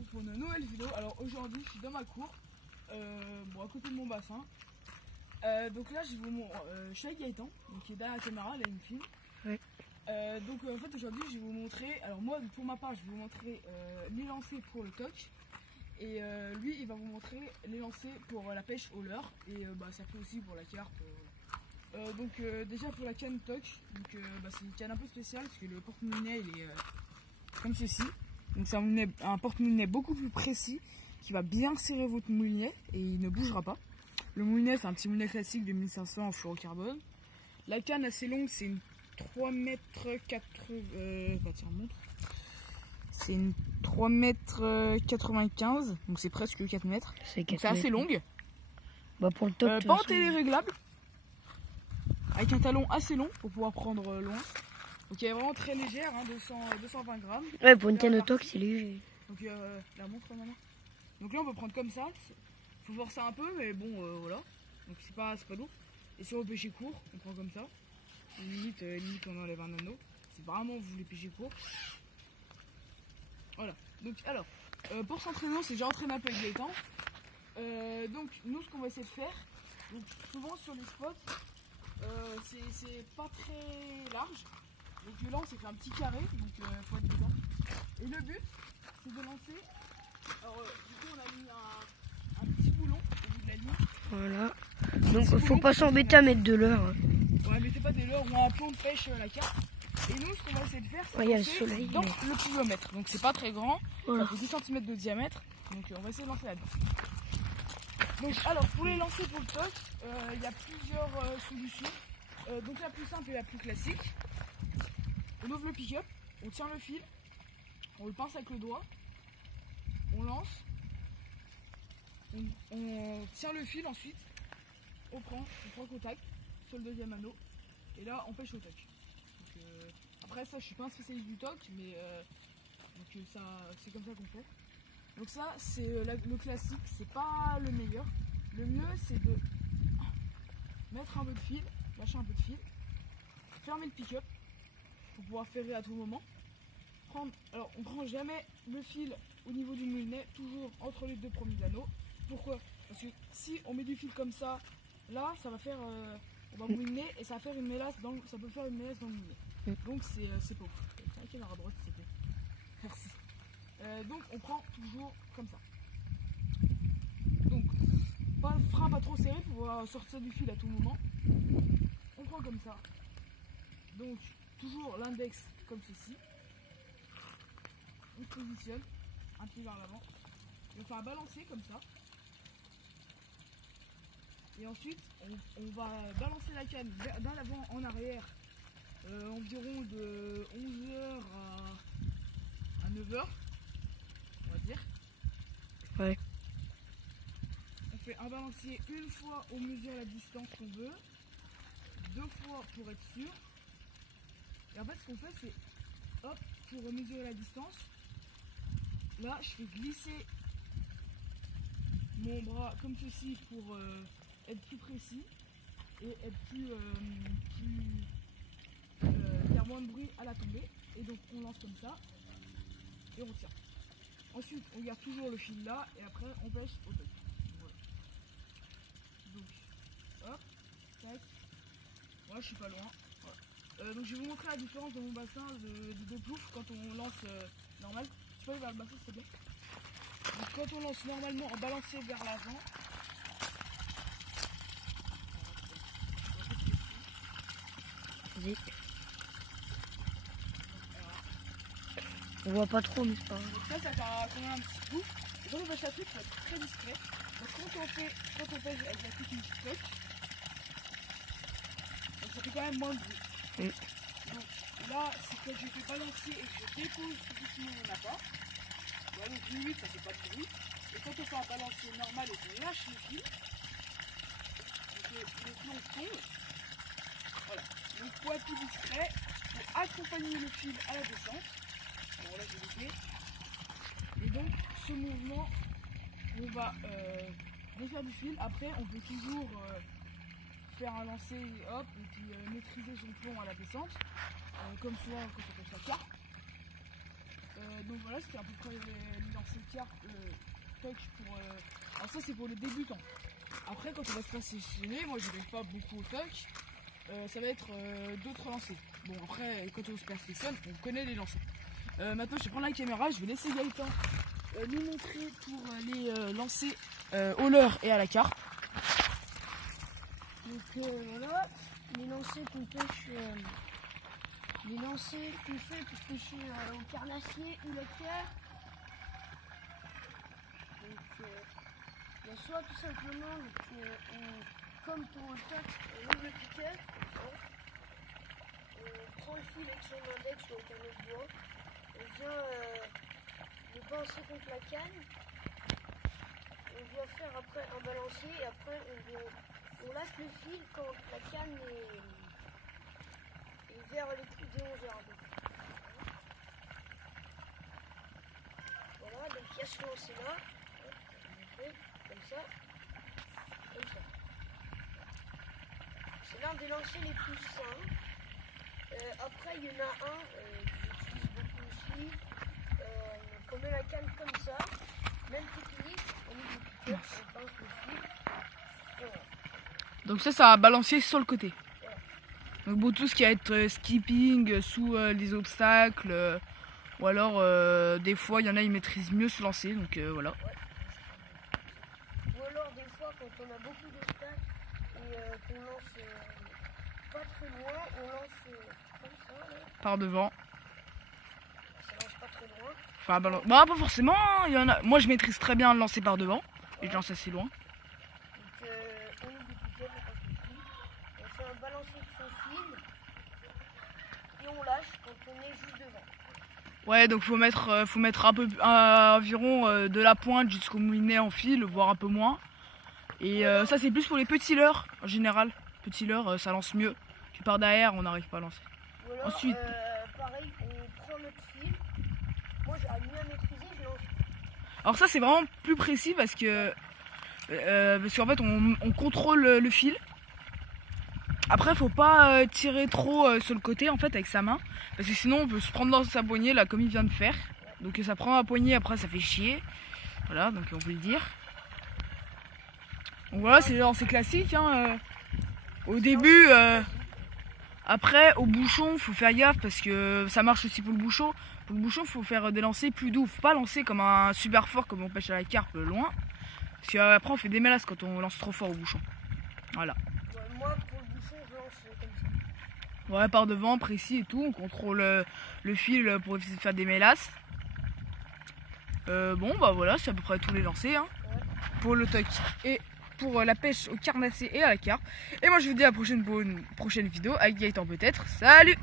retrouve pour une nouvelle vidéo. Alors aujourd'hui je suis dans ma cour, bon, à côté de mon bassin. Donc là je suis avec Gaëtan, donc qui est derrière la caméra, là il me filme. Ouais. Donc en fait aujourd'hui je vais vous montrer, alors moi pour ma part je vais vous montrer les lancers pour le toc. Et lui il va vous montrer les lancers pour la pêche au leurre. Et ça fait aussi pour la carpe. Donc déjà pour la canne toc, c'est une canne un peu spéciale parce que le porte-moulinet il est comme ceci. Donc c'est un porte-moulinet beaucoup plus précis qui va bien serrer votre moulinet et il ne bougera pas. Le moulinet c'est un petit moulinet classique de 1500 en fluorocarbone. La canne assez longue c'est une 3,80 m. C'est une 3,95 m, donc c'est presque 4 mètres. C'est assez longue. Pour le toc, pente téléréglable. Avec un talon assez long pour pouvoir prendre loin. Donc elle est vraiment très légère, hein, 220 grammes. Ouais, pour une canne de toc c'est léger. Donc la montre maman. Donc là on peut prendre comme ça. Faut forcer un peu, mais bon voilà. Donc c'est pas lourd. Et si on veut pêcher court, on prend comme ça. Limite on enlève un anneau. C'est vraiment vous voulez pêcher court. Voilà. Donc alors, pour s'entraîner, c'est déjà entraîné un peu avec Gaëtan. Donc nous ce qu'on va essayer de faire, donc souvent sur les spots, c'est pas très large. Donc là on s'est fait un petit carré, donc faut être dedans. Et le but c'est de lancer. Alors du coup on a mis un petit boulon au bout de la ligne. Voilà. Donc faut pas s'embêter à mettre de leurre. Hein. Ouais, mettez pas des leurres ou un plomb de pêche à la carte. Et nous ce qu'on va essayer de faire c'est lancer dans le pluvomètre. Donc c'est pas très grand, ça fait 10 cm de diamètre. Donc on va essayer de lancer là-dedans. Donc alors pour les lancer pour le toc, il y a plusieurs solutions. Donc la plus simple et la plus classique. On ouvre le pick-up, on tient le fil, on le pince avec le doigt, on lance, on tient le fil ensuite, on prend contact sur le deuxième anneau et là on pêche au toc. Donc, après ça je suis pas un spécialiste du toc mais ça c'est comme ça qu'on fait. Donc ça c'est le classique, c'est pas le meilleur. Le mieux c'est de mettre un peu de fil, lâcher un peu de fil, fermer le pick-up pour pouvoir ferrer à tout moment. Alors on prend jamais le fil au niveau du moulinet, toujours entre les deux premiers anneaux. Pourquoi? Parce que si on met du fil comme ça, là ça va faire, on va mouliner et ça va faire une mélasse ça peut faire une mélasse dans le moulinet. Donc c'est pauvre. C'est qui est à droite s'il te plaît. Merci. Donc on prend toujours comme ça. Donc pas le frein pas trop serré pour pouvoir sortir du fil à tout moment. On prend comme ça. Donc toujours l'index comme ceci. On se positionne un pied vers l'avant. On fait un balancier comme ça. Et ensuite on va balancer la canne d'un avant en arrière environ de 11h à 9h on va dire. Ouais. On fait un balancier une fois, on mesure la distance qu'on veut, 2 fois pour être sûr. Et en fait ce qu'on fait c'est, hop, pour mesurer la distance, là je fais glisser mon bras comme ceci pour être plus précis et être faire moins de bruit à la tombée. Et donc on lance comme ça et on tire. Ensuite on garde toujours le fil là et après on pêche au toc. Voilà. Donc hop, tac. Moi je suis pas loin. Voilà. Donc je vais vous montrer la différence de mon bassin de plouf quand on lance normal. Tu peux aller vers le bassin s'il te plaît. Donc quand on lance normalement en balancier vers l'avant. Vas-y. On voit pas trop mais c'est pas grave. Donc ça fait quand même un petit coup. Et quand on pêche la truc, il faut être très discret. Donc quand on pêche avec la technique toc, donc ça fait quand même moins de bruit. Donc là, c'est quand je fais balancer et que je dépose tout sinon on n'a pas. Ouais, donc limite ça fait pas de bruit. Et quand on fait un balancier normal et qu'on lâche le fil, donc le plomb tombe. Voilà. Donc pour être plus discret, pour accompagner le fil à la descente. Bon là j'ai loupé. Et donc ce mouvement, on va défaire du fil. Après on peut toujours faire un lancer hop et puis maîtriser son plomb à la descente. Comme souvent quand on pêche la carpe. Donc voilà, c'était à peu près les lancers de cartes touch pour. Alors ça c'est pour les débutants. Après quand on va se passionner, moi je ne vais pas beaucoup au touch, ça va être d'autres lancers. Bon après quand on se perfectionne, on connaît les lancers. Maintenant je vais prendre la caméra, je vais laisser Gaëtan nous montrer pour les lancers au leurre et à la carpe. Donc voilà, les lancers qu'on pêche, les lancers qu'on fait pour pêcher au carnassier ou la pierre. Donc il y a soit tout simplement, comme pour le touch, on ouvre le piquet, on prend le fil avec son index ou avec un autre doigt, on vient le pincer contre la canne, on doit faire après un balancier et après on lâche le fil quand la canne est vers les coups de 11 heures. Voilà, donc il y a ce lancer là, comme ça. C'est l'un des lancers les plus simples. Après il y en a un que j'utilise beaucoup aussi, qu'on met la canne comme ça, même technique, on met le piquet, on pince le fil. Voilà. Donc ça va balancer sur le côté. Donc bon, tout ce qui va être skipping sous les obstacles, ou alors des fois il y en a ils maîtrisent mieux ce lancer, donc voilà. Ou alors des fois quand on a beaucoup d'obstacles et qu'on lance pas très loin, on lance comme ça là. Par devant. Ça lance pas très loin. Enfin bah pas forcément, il y en a. Moi je maîtrise très bien le lancer par devant et je lance assez loin. Donc on ouvre le piquet, on passe le fil, on fait un balancier de son fil et on lâche quand on est juste devant. Ouais, donc faut mettre un peu environ de la pointe jusqu'au moulinet en fil, voire un peu moins. Et ça c'est plus pour les petits leurres en général. Petits leurres ça lance mieux. Puis par derrière on n'arrive pas à lancer. Ou alors, Ensuite, pareil, on prend notre fil. Moi j'arrive mieux à maîtriser, je lance. alors ça c'est vraiment plus précis parce qu'en fait on contrôle le fil. Après faut pas tirer trop sur le côté en fait avec sa main, parce que sinon on peut se prendre dans sa poignée là comme il vient de faire. Donc ça prend la poignée, après ça fait chier. Voilà, donc on peut le dire. Donc voilà, c'est classique hein. Au début, après au bouchon faut faire gaffe parce que ça marche aussi pour le bouchon. Pour le bouchon faut faire des lancers plus doux, faut pas lancer comme un super fort comme on pêche à la carpe loin. Parce qu'après on fait des mélasses quand on lance trop fort au bouchon. Voilà. Ouais, moi pour le bouchon je lance comme ça. Ouais, par devant, précis et tout, on contrôle le fil pour essayer de faire des mélasses. Bon bah voilà, c'est à peu près tous les lancers hein, pour le touch et pour la pêche au carnassier et à la carpe. Et moi je vous dis à la prochaine pour une prochaine vidéo avec Gaëtan peut-être. Salut!